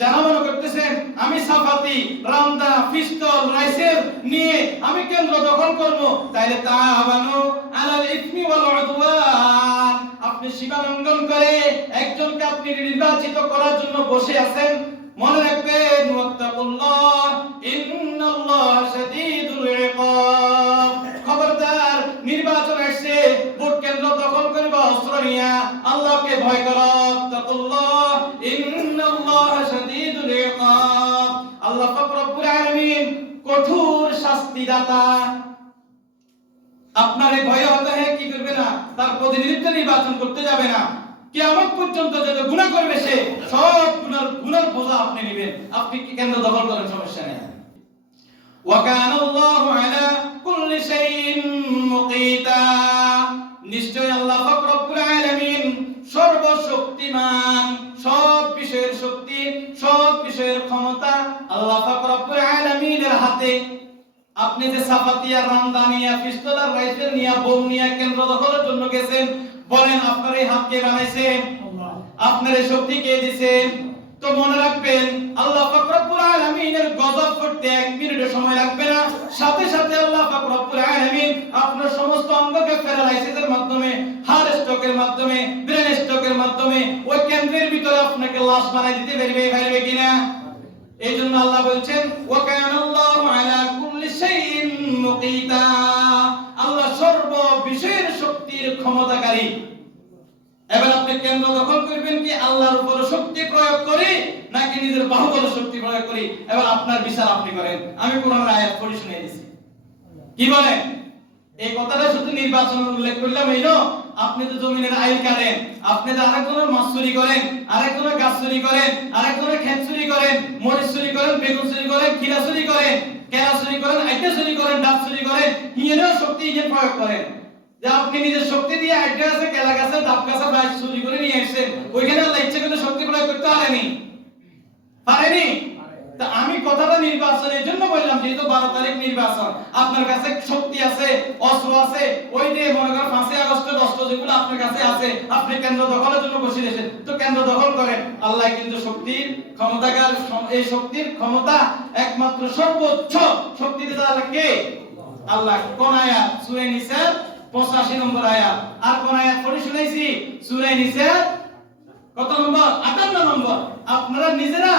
যারা মনে করতেছেন আমি সাফাতি, রামদা, পিস্তল, রাইফেল নিয়ে আমি কেন্দ্র দখল করব, তাইলে তাআবানু আলাল ইসমি ওয়াল উদওয়ান, আপনি সীমা লঙ্ঘন করে একজনকে আপনি নির্বাচিত করার জন্য বসে আছেন। মনে রাখবেন ওয়াত্তাকুল্লাহ ইন্নাল্লাহ শাদীদুল ইকাব। খবরদার, নির্বাচন আসছে, ভোট কেন্দ্র দখল করবে অস্ত্র নিয়ে, আল্লাহকে ভয় করো। ওয়াত্তাকুল্লাহ ইন্নাল্লাহ শাদীদুল ইকাব। আল্লাহ পাক রব্বুল আলামিন কঠোর শাস্তিদাতা। আপনার এই ভয় হতে হয় কি করবে না, তার প্রতিনিধিত্ব নির্বাচন করতে যাবে না। কিয়ামত পর্যন্ত যত গুনাহ করবে সে সব গুনার বোঝা আপনি নেবেন। আপনি কি কেন্দ্র দখল করেন, সমস্যা নেই। ওয়া কানা আল্লাহু আলা কুল্লি শাইইন মুকিতা। নিশ্চয় আল্লাহ পাক রব্বুল আলামিন সর্বশক্তিমান, সব বিষয়ের শক্তি, সব বিষয়ের ক্ষমতা আল্লাহ পাক রব্বুল আলামিনের হাতে। আপনি যে সাফাতিয়া, রামদানিয়া, পিস্তল আর রাইফেল নিয়ে, বোম নিয়ে কেন্দ্র দখলের জন্য গেছেন, বলেন আপনার এই হাত কে বানাইছে? আল্লাহ। আপনার এই শক্তি কে দিয়েছে? তো মনে রাখবেন আল্লাহ পাক রব্বুল আলামিনের গজব করতে 1 মিনিটও সময় লাগবে না। সাথে সাথে আল্লাহ পাক রব্বুল আলামিন আপনার সমস্ত অঙ্গকে প্যারালাইসিসের মাধ্যমে, হার্ট স্ট্রোকের মাধ্যমে, ব্রেন স্ট্রোকের মাধ্যমে ওই কেন্দ্রের ভিতরে আপনাকে লাশ বানাই দিতে পারবে কিনা? এইজন্য আল্লাহ বলছেন ওয়া কানা আল্লাহু আলা কুল্লি শাইইন মুকিতা। আল্লাহ সর্ব বিষয়ের শক্তির ক্ষমতাকারী। এবার আপনি কেন্দ্র দখল করবেন কি আল্লাহর উপর শক্তি প্রয়োগ করে, নাকি নিজের বাহুবল শক্তি প্রয়োগ করে? এবার আপনার বিচার আপনি করেন। আমি কোরআনের আয়াত পড়ে শুনিয়ে দিছি। কি বলেন? এই কথাটা শুধু নির্বাচনের উল্লেখ করলাম এই না। আপনি তো জমিনের আইল কাটেন, আপনি তো আরেকজনের মাছ চুরি করেন, আরেকজনের গাছ চুরি করেন, আরেকজনের ক্ষেত চুরি করেন, মরিচ চুরি করেন, বেগুন চুরি করেন, খিরা চুরি করেন, কেলা চুরি করেন, আইটা চুরি করেন, ডাব চুরি করেন, হিয়েরও শক্তি হিয়ে প্রয়োগ করেন। যে আপনি নিজের শক্তি দিয়ে আইটা আছে, কেলা গাছে, ডাব গাছে বাইক চুরি করে নিয়ে এসেছেন, ওইখানে আল্লাহ ইচ্ছে করে শক্তি প্রয়োগ করতে পারেনি। তা আমি কথাটা নির্বাচনের জন্য বললাম, যেহেতু 12 তারিখ নির্বাচন, আপনার কাছে শক্তি আছে, অস্ত্র আছে, ওই যে মনে করেন 5 আগস্টের অস্ত্র যেগুলো আপনার কাছে আছে, আপনি কেন্দ্র দখলের জন্য বসে গেছেন, তো কেন্দ্র দখল করেন। আল্লাহ কিন্তু শক্তির ক্ষমতাকার, এই শক্তির ক্ষমতা একমাত্র সর্বোচ্চ শক্তি দিতে আল্লাহ কে? আল্লাহ। কোন আয়াত? সূরা নিসা 85 নম্বর আয়াত। আর কোন আয়াত পড়ে শুনাইছি? সূরা নিসা কত নম্বর? 58 নম্বর। আপনারা নিজেরা